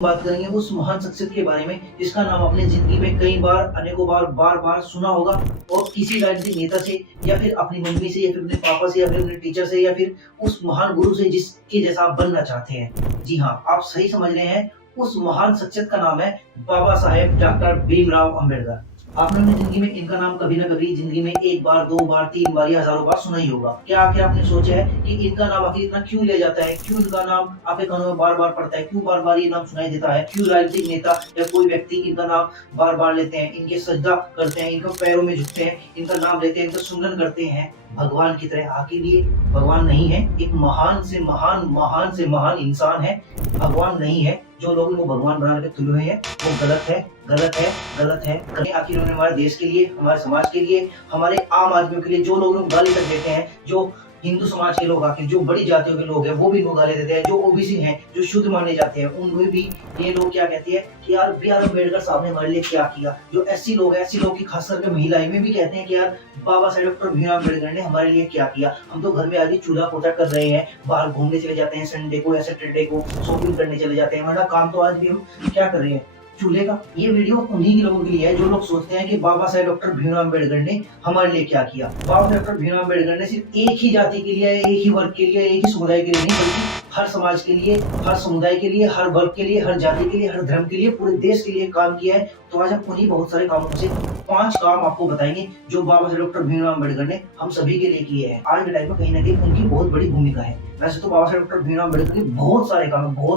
बात करेंगे उस महान शख्सियत के बारे में जिसका नाम आपने जिंदगी में कई बार अनेकों बार सुना होगा और किसी राजनीतिक नेता से या फिर अपनी मम्मी से या फिर अपने पापा से या फिर अपने टीचर से या फिर उस महान गुरु से जिसके जैसा आप बनना चाहते हैं। जी हाँ, आप सही समझ रहे हैं। उस महान शख्सियत का नाम है बाबा साहेब डॉक्टर भीमराव अंबेडकर। आपने अपनी जिंदगी में इनका नाम कभी ना कभी जिंदगी में एक बार, दो बार, तीन बार या हजारों बार सुना ही होगा। क्या आखिर आपने सोचा है कि इनका नाम आखिर इतना क्यों लिया जाता है? क्यों इनका नाम आपके कानों में बार बार पड़ता है? क्यों बार बार ये नाम सुनाई देता है? क्यों राजनीतिक नेता या कोई व्यक्ति इनका नाम बार बार लेते हैं, इनके सजदा करते हैं, इनके पैरों में झुकते हैं, इनका नाम लेते हैं, इनका सुमरन करते हैं भगवान की तरह? आखिर ये भगवान नहीं है, एक महान से महान इंसान है। भगवान नहीं है। जो लोग इनको भगवान बना के तुले हुए हैं वो गलत है। आखिर उन्होंने हमारे देश के लिए, हमारे समाज के लिए, हमारे आम आदमियों के लिए जो लोग गाली तक देते हैं, जो हिंदू समाज के लोग, आखिर जो बड़ी जातियों के लोग हैं वो भी इनको गाली देते हैं, जो ओबीसी हैं, जो शुद्ध माने जाते हैं, उनमें भी ये लोग क्या कहते हैं कि यार बी आर अम्बेडकर साहब ने हमारे लिए क्या किया। जो एससी लोग हैं, एससी लोग की खास करके महिलाएं में भी कहते हैं कि यार बाबा साहेब डॉक्टर भीमराव अम्बेडकर ने हमारे लिए क्या किया। हम तो घर में आगे चूल्हा पोछा कर रहे हैं, बाहर घूमने चले जाते हैं, संडे को या सैटरडे को शॉपिंग करने चले जाते हैं, वरना काम तो आज भी हम क्या कर रहे हैं, चूल्हे का। ये वीडियो उन्हीं के लोगों के लिए है जो लोग सोचते हैं कि बाबा साहेब डॉक्टर भीमराव अम्बेडकर ने हमारे लिए क्या किया। बाबा साहेब डॉक्टर भीमराव अम्बेडकर ने सिर्फ एक ही जाति के लिए, एक ही वर्ग के लिए, एक ही समुदाय के लिए नहीं, बल्कि हर समाज के लिए, हर समुदाय के लिए, हर वर्ग के लिए, हर जाति के लिए, हर धर्म के लिए, पूरे देश के लिए काम किया है। तो आज हम उन्हीं बहुत सारे कामों से 5 काम आपको बताएंगे जो बाबा साहेब डॉक्टर भीमराव अम्बेडकर ने हम सभी के लिए किए हैं। आज के टाइम में कहीं ना कहीं उनकी बहुत बड़ी भूमिका है। वैसे तो बाबा साहेब डॉक्टर भीमराव अम्बेडकर के बहुत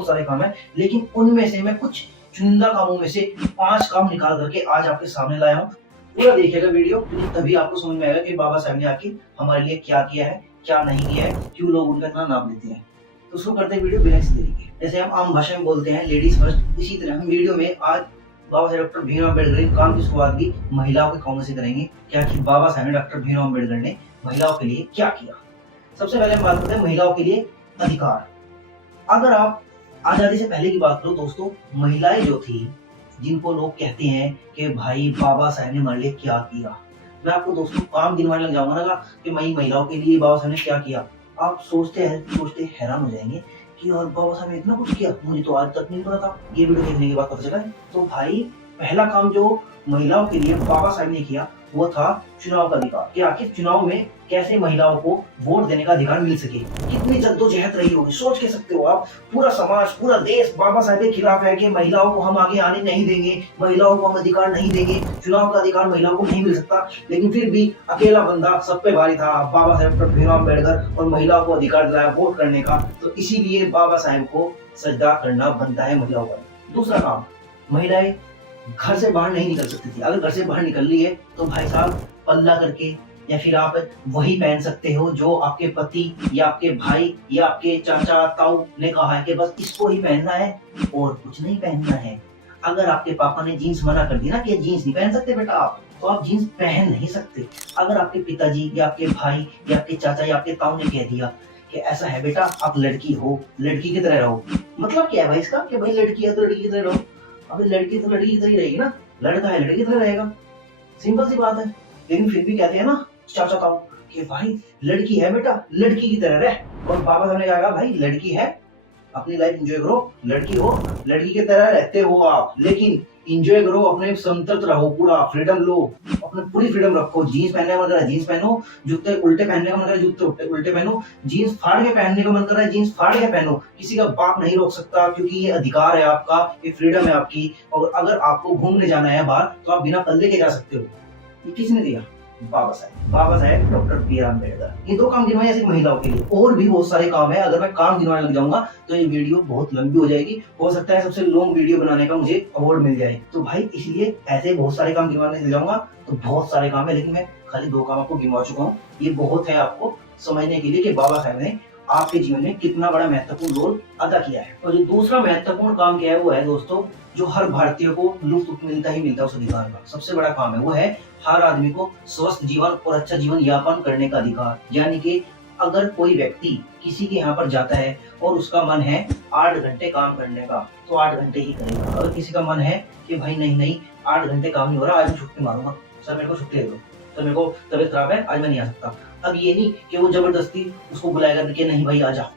सारे काम है, लेकिन उनमें से मैं कुछ चुनिंदा कामों में से 5 काम निकाल करके आज आपके सामने लाया हूँ। पूरा देखिएगा वीडियो, तभी आपको समझ में आएगा कि बाबा साहब ने आखिर हमारे लिए क्या किया है, क्या नहीं किया है, क्यों लोग उनका इतना नाम लेते हैं। तो शुरू करते हैं वीडियो बिना किसी देरी के। जैसे हम आम भाषा में बोलते हैं लेडीज फर्स्ट, इसी तरह हम वीडियो में आज बाबा साहेब डॉक्टर भीमराव अम्बेडकर के काम की शुरुआत भी महिलाओं के कामों से करेंगे। क्या कि बाबा साहेब डॉक्टर भीमराव अम्बेडकर ने महिलाओं के लिए क्या किया। सबसे पहले हम बात करते हैं महिलाओं के लिए अधिकार। अगर आप आजादी से पहले की बात करो दोस्तों, महिलाएं जो थी, जिनको लोग कहते हैं कि भाई बाबा साहब ने हमारे लिए क्या किया, मैं आपको दोस्तों काम गिनवाने लग जाऊंगा ना कि महिलाओं के लिए बाबा साहब ने क्या किया। आप सोचते हैरान हो जाएंगे कि और बाबा साहब ने इतना कुछ किया, मुझे तो आज तक नहीं पता था। ये वीडियो देखने के बाद पता चला है। तो भाई पहला काम जो महिलाओं के लिए बाबा साहब ने किया वो था चुनाव का अधिकार। कि आखिर चुनाव में कैसे महिलाओं को वोट देने का अधिकार मिल सके। कितनी जद्दोजहद रही होगी, सोच के सकते हो आप। पूरा समाज, पूरा देश बाबा साहब के खिलाफ है कि महिलाओं को हम आगे आने नहीं देंगे, महिलाओं को हम अधिकार नहीं देंगे, चुनाव का अधिकार महिलाओं को नहीं मिल सकता। लेकिन फिर भी अकेला बंदा सब पे भारी था, बाबा साहब डॉक्टर भीमराव अम्बेडकर, और महिलाओं को अधिकार दिलाया वोट करने का। तो इसीलिए बाबा साहब को सजदा करना बनता है महिलाओं का। दूसरा काम, महिलाएं घर से बाहर नहीं निकल सकती थी। अगर घर से बाहर निकल रही है तो भाई साहब पल्ला करके, या फिर आप वही पहन सकते हो जो आपके पति या आपके भाई या आपके चाचा ताऊ ने कहा है कि बस इसको ही पहनना है और कुछ नहीं पहनना है। अगर आपके पापा ने जीन्स मना कर दिया ना कि जीन्स नहीं पहन सकते बेटा आप, तो आप जीन्स पहन नहीं सकते। अगर आपके पिताजी या आपके भाई या आपके चाचा या आपके ताऊ ने कह दिया कि ऐसा है बेटा, आप लड़की हो, लड़की की तरह रहो, मतलब क्या है भाई इसका कि भाई लड़की है तो लड़की की तरह रहो। अभी लड़की तो लड़की की तरह ही रहेगी ना, लड़का है लड़की की तरह रहेगा, सिंपल सी बात है। लेकिन फिर भी कहते हैं ना चाचा ताऊ कि भाई लड़की है बेटा, लड़की की तरह रह। और बाबा साहब ने कहा भाई लड़की है, अपनी लाइफ एंजॉय करो, लड़की हो, लड़की की तरह रहते हो आप, लेकिन एंजॉय करो, अपने संतत रहो, पूरा फ्रीडम लो, अपने पूरी फ्रीडम रखो। जीन्स पहनने का मन कर रहा है जीन्स पहनो, जूते उल्टे पहनने का मन कर रहा है जूते उल्टे पहनो, जीन्स फाड़ के पहनने का मन कर रहा है जीन्स फाड़ के पहनो। किसी का बाप नहीं रोक सकता, क्योंकि ये अधिकार है आपका, ये फ्रीडम है आपकी। और अगर आपको घूमने जाना है बाहर तो आप बिना पल्ले के जा सकते हो। ये किसने दिया? बाबा साहेब डॉक्टर भीमराव अम्बेडकर। ये 2 काम गिनवाए सिर्फ महिलाओं के लिए, और भी बहुत सारे काम है। अगर मैं काम गिनवाने लग जाऊंगा तो ये वीडियो बहुत लंबी हो जाएगी, हो सकता है सबसे लॉन्ग वीडियो बनाने का मुझे अवार्ड मिल जाए। तो भाई इसलिए ऐसे बहुत सारे काम गिनवाने लग जाऊंगा तो बहुत सारे काम है, लेकिन मैं खाली 2 काम आपको गिनवा चुका हूँ। ये बहुत है आपको समझने के लिए कि बाबा साहब ने आपके जीवन में कितना बड़ा महत्वपूर्ण रोल अदा किया है। और जो दूसरा महत्वपूर्ण काम क्या है वो है दोस्तों, जो हर भारतीय को लुत्फ मिलता ही मिलता है उस अधिकार का। सबसे बड़ा काम है वो है हर आदमी को स्वस्थ जीवन और अच्छा जीवन यापन करने का अधिकार। यानी कि अगर कोई व्यक्ति किसी के यहाँ पर जाता है और उसका मन है 8 घंटे काम करने का, तो 8 घंटे ही करेगा। अगर किसी का मन है कि भाई नहीं 8 घंटे काम नहीं हो रहा, आज मैं छुट्टी मारूंगा, सर मेरे को छुट्टी दे दो, सर मेरे को तबीयत खराब है, आज मैं नहीं आ सकता। अब ये नहीं कि वो जबरदस्ती उसको बुलाएगा कि नहीं भाई आ जा,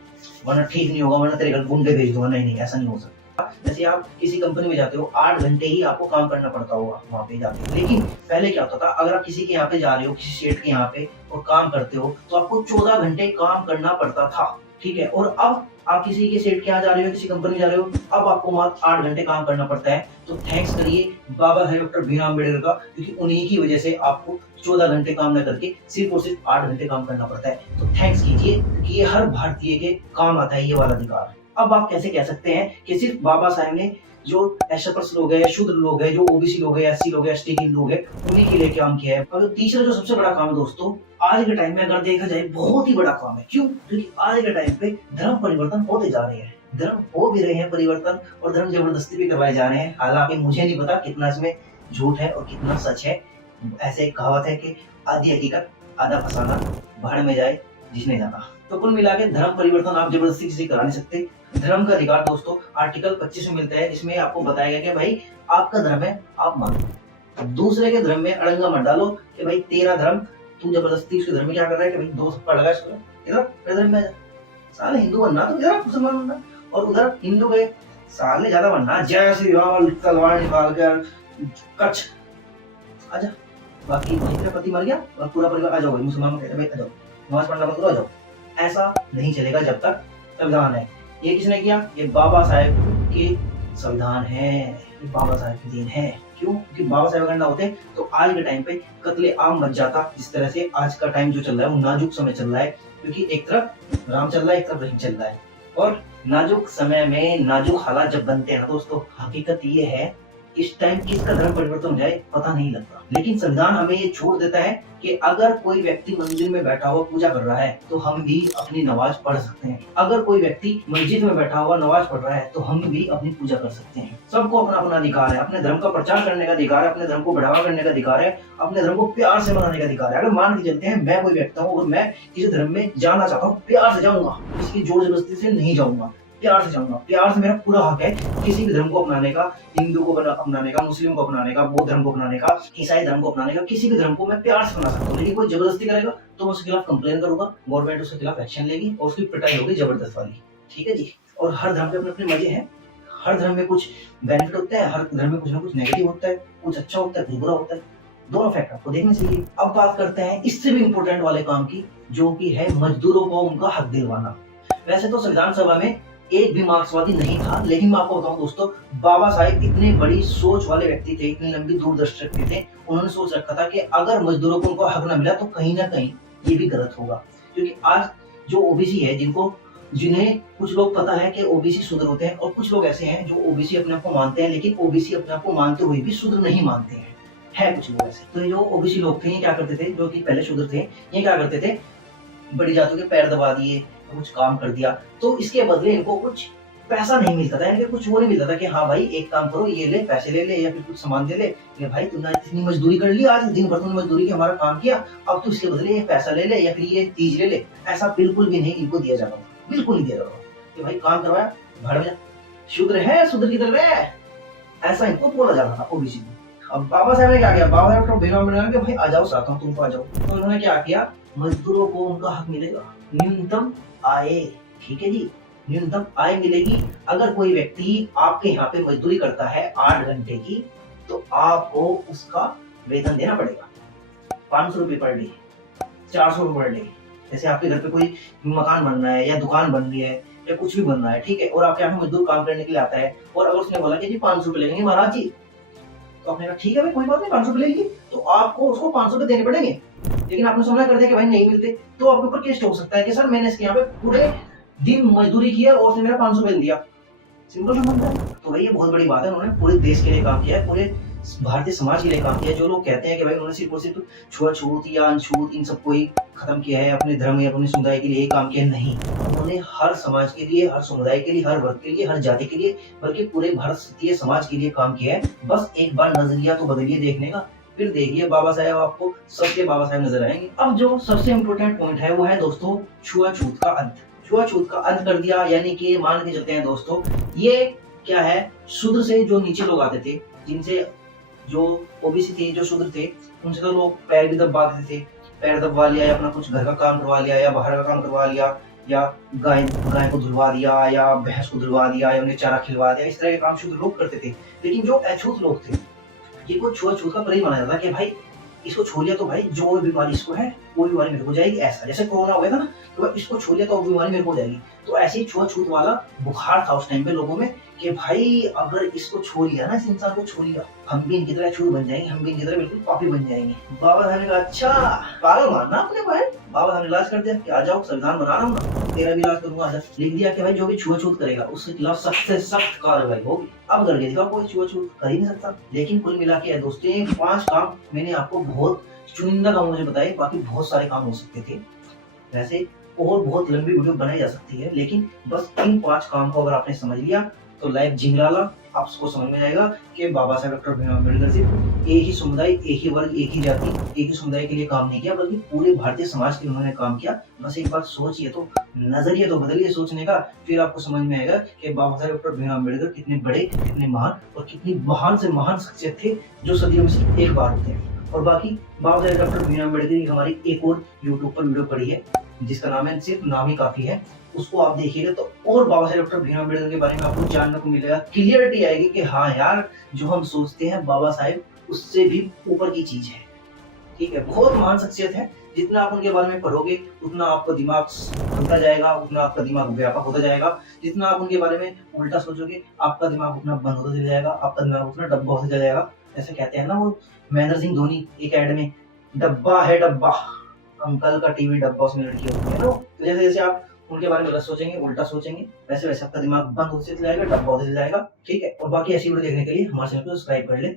वरना ठीक नहीं होगा, वरना तेरे घर गुंडे भेज दूंगा। नहीं, ऐसा नहीं हो सकता। जैसे आप किसी कंपनी में जाते हो 8 घंटे ही आपको काम करना पड़ता होगा वहाँ पे जाके, लेकिन पहले क्या होता था, अगर आप किसी के यहाँ पे जा रहे हो, किसी सेठ के यहाँ पे और काम करते हो तो आपको 14 घंटे काम करना पड़ता था, ठीक है। और अब आप किसी के सेठ के यहाँ जा रहे हो, किसी कंपनी में जा रहे हो, अब आपको मात्र 8 घंटे काम करना पड़ता है। तो थैंक्स करिए बाबा साहेब डॉक्टर भीमराव अम्बेडकर का, क्योंकि उन्हीं की वजह से आपको 14 घंटे काम न करके सिर्फ और सिर्फ 8 घंटे काम करना पड़ता है। तो थैंक्स कीजिए, क्योंकि ये हर भारतीय के काम आता है ये वाला अधिकार। अब आप कैसे कह सकते हैं कि सिर्फ बाबा साहेब ने जो एसएफएस लोग हैं, शूद्र लोग हैं, जो ओबीसी लोग हैं, एससी लोग हैं, एसटी के लोग हैं, उन्हीं के लिए काम किया है। और तीसरा जो सबसे बड़ा काम है दोस्तों, आज के टाइम में अगर देखा जाए बहुत ही बड़ा काम है। क्यों? क्योंकि आज के टाइम पे धर्म परिवर्तन होते जा रहे हैं, धर्म हो भी रहे हैं परिवर्तन, और धर्म जबरदस्ती भी करवाए जा रहे हैं। हालांकि मुझे नहीं पता कितना इसमें झूठ है और कितना सच है। ऐसे एक कहावत है कि आधी हकीकत आधा फसाना, भाड़ में जाए जिसने जाना। तो कुल मिला के धर्म परिवर्तन आप जबरदस्ती किसी करा नहीं सकते। धर्म का अधिकार दोस्तों आर्टिकल 25 में मिलता है। इसमें आपको बताया गया कि भाई आपका धर्म है, आप मानो, दूसरे के धर्म में अड़ंगा मत डालो कि भाई तेरा धर्म, तू जबरदस्ती उसके धर्म में क्या कर रहा है कि भाई 2 थप्पड़ लगा इसको, इधर मेरे धर्म में आ जा। साले हिंदू बनना तो इधर मुसलमान बनना, और उधर हिंदू गए साले ज्यादा बनना, जय श्री राम तलवार निकाल कर कच्छ आजा। बाकी तेरा पति मर गया और पूरा परिवार आ जाओ, मुसलमान कहते भाई आ जाओ, नमाज पढ़ना बंद करो, आ जाओ। ऐसा नहीं चलेगा जब तक संविधान है। ये किसने किया? ये बाबा साहेब के संविधान है, ये बाबा साहेब की देन है। क्यों? क्योंकि बाबा साहेब अगर ना होते तो आज के टाइम पे कत्ले आम मच जाता। जिस तरह से आज का टाइम जो चल रहा है वो नाजुक समय चल रहा है, क्योंकि एक तरफ राम चल रहा है, एक तरफ रहीम चल रहा है। और नाजुक समय में नाजुक हालात जब बनते हैं दोस्तों, हकीकत ये है इस टाइम किसका धर्म परिवर्तन हो जाए पता नहीं लगता। लेकिन संविधान हमें ये छोड़ देता है कि अगर कोई व्यक्ति मंदिर में बैठा हुआ पूजा कर रहा है तो हम भी अपनी नमाज पढ़ सकते हैं। अगर कोई व्यक्ति मस्जिद में बैठा हुआ नमाज पढ़ रहा है तो हम भी अपनी पूजा कर सकते हैं। सबको अपना अपना अधिकार है, अपने धर्म का प्रचार करने का अधिकार है, अपने धर्म को बढ़ावा करने का अधिकार है, अपने धर्म को प्यार से मनाने का अधिकार है। अगर मान के चलते हैं मैं कोई व्यक्ति हूँ और मैं किसी धर्म में जाना चाहता हूँ, प्यार से जाऊंगा, किसी जोर जबरदस्ती से नहीं जाऊंगा, प्यार से जाऊंगा। प्यार से मेरा पूरा हक है किसी भी धर्म को अपनाने का, हिंदू को अपनाने का, मुस्लिम को अपनाने का, बौद्ध धर्म को अपनाने का, ईसाई धर्म को अपनाने का, किसी भी धर्म को मैं प्यार से अपना सकता हूँ। लेकिन कोई जबरदस्ती करेगा तो मैं उसके खिलाफ कंप्लेन करूंगा, गवर्नमेंट उसके खिलाफ एक्शन लेगी और उसकी पिटाई होगी जबरदस्त वाली, ठीक है जी। और हर धर्म के अपने अपने मजे हैं, हर धर्म में कुछ बेनिफिट होता है, हर धर्म में कुछ ना कुछ नेगेटिव होता है, कुछ अच्छा होता है, कुछ बुरा होता है। दोनों फैक्ट आपको देखने चाहिए। अब बात करते हैं इससे भी इम्पोर्टेंट वाले काम की, जो कि है मजदूरों को उनका हक दिलवाना। वैसे तो संविधान सभा में एक भी मार्क्सवादी नहीं था, लेकिन मैं आपको बताऊं दोस्तों, बाबा साहेब इतने बड़ी सोच वाले व्यक्ति थे, इतनी लंबी दूरदर्शी व्यक्ति थे। उन्होंने सोच रखा था कि अगर मजदूरों को उनको हक ना मिला तो कहीं ना कहीं ये भी गलत होगा। क्योंकि आज जो ओबीसी है, जिन्हें कुछ लोग पता है कि ओबीसी शूद्र होते हैं, और कुछ लोग ऐसे हैं जो ओबीसी अपने आप को मानते हैं, लेकिन ओबीसी अपने आप को मानते हुए भी शूद्र नहीं मानते हैं। है कुछ लोग ऐसे। तो ये जो ओबीसी लोग थे ये क्या करते थे, जो कि पहले शूद्र थे, ये क्या करते थे, बड़ी जातों के पैर दबा दिए, कुछ काम कर दिया, तो इसके बदले इनको कुछ पैसा नहीं मिलता था, इनके कुछ वो नहीं मिलता था कि हाँ भाई एक काम करो, ये ले पैसे ले ले, या फिर कुछ सामान दे ले, ये भाई तुमने इतनी मजदूरी कर ली, आज दिन भर तुमने मजदूरी की हमारा काम किया, अब तो इसके बदले ये पैसा ले ले या फिर ये तीज ले ले। ऐसा बिल्कुल भी नहीं इनको दिया जाता, बिल्कुल नहीं दिया जाता कि भाई काम करवाया भाड़ में जा, शूद्र है शूद्र की तरह है, ऐसा इनको बोला जाता था ओबीसी में। अब बाबा साहब ने क्या किया, बाबा साहब भीमराव अम्बेडकर के भाई आ जाओ साथ, तुमको आ जाओ। तो उन्होंने क्या किया, मजदूरों को उनका हक मिलेगा, न्यूनतम आय, ठीक है जी, न्यूनतम आय मिलेगी। अगर कोई व्यक्ति आपके यहाँ पे मजदूरी करता है 8 घंटे की, तो आपको उसका वेतन देना पड़ेगा 500 रुपये पर डे, 400 रुपये पर डे। जैसे आपके घर पे कोई मकान बन रहा है या दुकान बन रही है या कुछ भी बन रहा है, ठीक है, और आपके यहाँ मजदूर काम करने के लिए आता है, और अगर उसने बोला कि जी 500 रुपये लगेंगे महाराज जी, तो आपने कहा ठीक है भाई कोई बात नहीं 500 रुपये लेंगे, तो आपको उसको 500 रुपये देने पड़ेंगे। लेकिन आपने समझा कर दिया कि भाई नहीं मिलते, तो आपके ऊपर केस हो सकता है कि सर मैंने इसके यहाँ पे पूरे दिन मजदूरी किया और उसने मेरा 500 रुपये दिया। सिंपल सा मुद्दा है। तो भाई ये बहुत बड़ी बात है, उन्होंने पूरे देश के लिए काम किया है, पूरे भारतीय समाज के लिए काम किया है। जो लोग कहते हैं कि भाई उन्होंने सिर्फ और सिर्फ छुआछूत या अनछूत इन सबको ही खत्म किया है, अपने धर्म या अपने समुदाय के लिए ही काम किया, नहीं, उन्होंने हर समाज के लिए, हर समुदाय के लिए, हर वर्ग के लिए, हर जाति के लिए, बल्कि पूरे भारतीय समाज के लिए काम किया है। बस एक बार नजरिया तो बदलिए देखने का, फिर देखिए बाबा साहेब आपको सबके बाबा साहेब नजर आएंगे। अब जो सबसे इम्पोर्टेंट पॉइंट है वो है दोस्तों छुआछूत का अंत। छुआछूत का अंत कर दिया, यानी कि मान के चलते हैं दोस्तों, ये क्या है, शूद्र से जो नीचे लोग आते थे, जिनसे जो ओबीसी थे, जो शूद्र थे, उनसे तो लोग पैर भी दबा देते थे, पैर दबवा लिया या अपना कुछ घर का काम करवा लिया या बाहर का काम करवा लिया या गाय गाय को धुलवा दिया या भैंस को धुलवा दिया या उन्हें चारा खिलवा दिया, इस तरह के काम शुद्ध लोग करते थे। लेकिन जो अछूत लोग थे, ये को छुआछूत का प्रतीक माना जाता है कि भाई इसको छू लिया तो भाई जो बीमारी इसको है वो बीमारी मेरे को हो जाएगी। ऐसा जैसे कोरोना हो गया था ना, तो भाई इसको छू लिया तो वो बीमारी मेरे को हो जाएगी। तो ऐसे ही छुआछूत वाला बुखार था उस टाइम पे लोगों में कि भाई अगर इसको छू लिया ना, इस इंसान को छू लिया, हम भी इनकी तरह छूत बन जाएंगे, हम भी इनकी तरह बिल्कुल पापी बन जाएंगे। बाबा साहब ने कहा अच्छा पागल मानना अपने को है। बाबा साहब ने इलाज कर दिया कि आ जाओ संविधान बना रहा हूँ ना, तेरा भी इलाज करूंगा। लिख दिया कि भाई जो भी छुआछूत करेगा उसके खिलाफ सख्त से सख्त कार्रवाई होगी। अब करके दिखा, कोई छुआछूत कर ही नहीं सकता। लेकिन कुल मिला के दोस्तों 5 काम मैंने आपको बहुत चुनिंदा काम मुझे बताए, बाकी बहुत सारे काम हो सकते थे। वैसे और बहुत लंबी वीडियो बनाई जा सकती है, लेकिन बस इन 5 काम को अगर आपने समझ लिया तो लाइफ जिंगलाला आपको समझ में आएगा कि बाबा साहब डॉक्टर भीमराव अम्बेडकर सिर्फ एक ही समुदाय, एक ही वर्ग, एक ही जाति, एक ही समुदाय के लिए काम नहीं किया, बल्कि पूरे भारतीय समाज के लिए उन्होंने काम किया। बस एक बार सोचिए तो, नजरिया तो बदलिए सोचने का, फिर आपको समझ में आएगा कि बाबा साहब डॉक्टर भीमराव अम्बेडकर कितने बड़े, कितने महान और कितनी महान से महान शख्सियत थे जो सदियों में सिर्फ एक बार होते हैं। और बाकी बाबा साहब डॉक्टर भीमराव अम्बेडकर की हमारी एक और यूट्यूब पर वीडियो पड़ी है जिसका नाम है सिर्फ नाम ही काफी है, उसको आप देखिएगा तो और बाबा साहब डॉक्टर भीमराव अम्बेडकर के बारे में आपको जानने को मिलेगा, क्लियरिटी आएगी कि हाँ यार जो हम सोचते हैं बाबा साहब उससे भी ऊपर की चीज है। ठीक है, बहुत महान शख्सियत है। जितना आप उनके बारे में पढ़ोगे उतना आपका दिमाग खुलता जाएगा, उतना आपका दिमाग व्यापक होता जाएगा। जितना आप उनके बारे में उल्टा सोचोगे आपका दिमाग उतना बंद होता चला जाएगा, आपका दिमाग उतना डब्बा होता चला जाएगा। ऐसे कहते हैं ना वो महेंद्र सिंह धोनी एक ऐड में, डब्बा है डब्बा, अंकल का टीवी डब्बा, उसमें लड़की होती है ना। तो जैसे जैसे आप उनके बारे में गलत सोचेंगे, उल्टा सोचेंगे, वैसे वैसे आपका दिमाग बंद होते चला जाएगा, डब्बा होते चला जाएगा। ठीक है, और बाकी ऐसी वीडियो देखने के लिए हमारे चैनल को सब्सक्राइब कर ले।